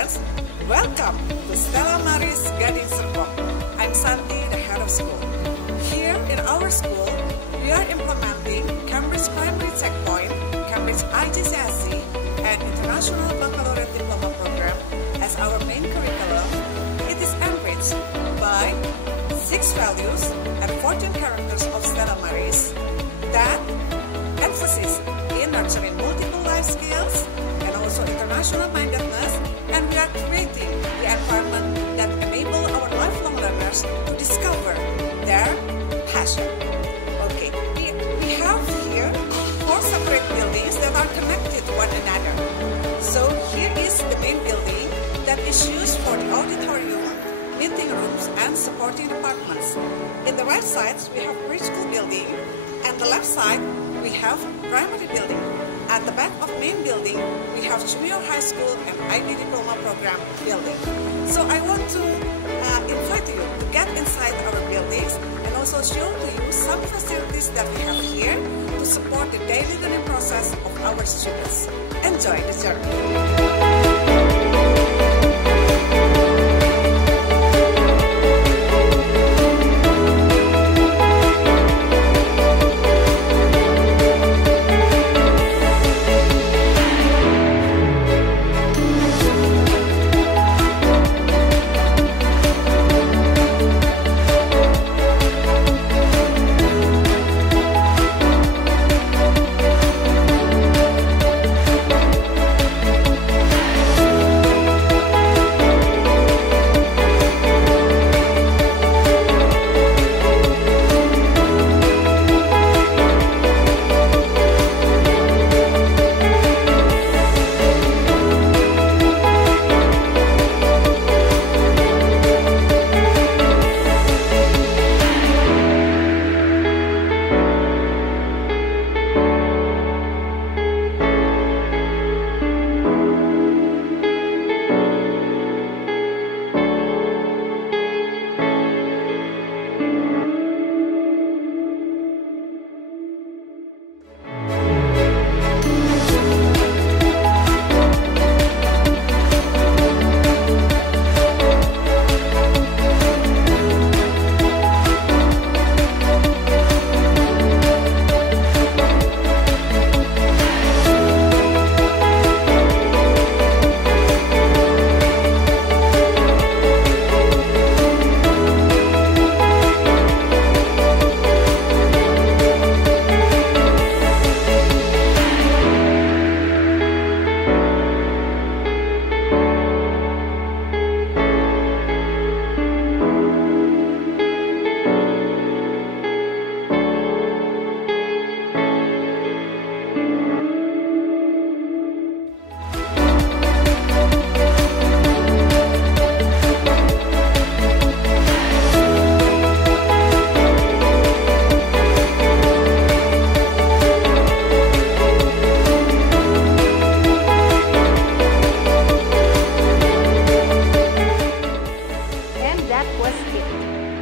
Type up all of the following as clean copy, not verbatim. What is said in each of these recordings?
students, welcome to Stella Maris Gading Serpong. I'm Santi, the head of school. Here in our school, we are implementing Cambridge Primary Checkpoint, Cambridge IGCSE, and International Baccalaureate Diploma Program as our main curriculum. It is enriched by 6 values and 14 characters of Stella Maris that emphasis in nurturing multiple life skills and also international mindedness, and we are creating the environment that enable our lifelong learners to discover their passion. Okay, we have here 4 separate buildings that are connected to one another. So here is the main building that is used for the auditorium, meeting rooms, and supporting departments. In the right side, we have preschool building, and the left side, we have primary building. At the back of main building, we have junior high school and IB diploma program building. So I want to invite you to get inside our buildings and also show to you some facilities that we have here to support the daily learning process of our students. Enjoy the journey.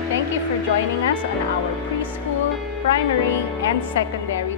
Thank you for joining us on our preschool, primary, and secondary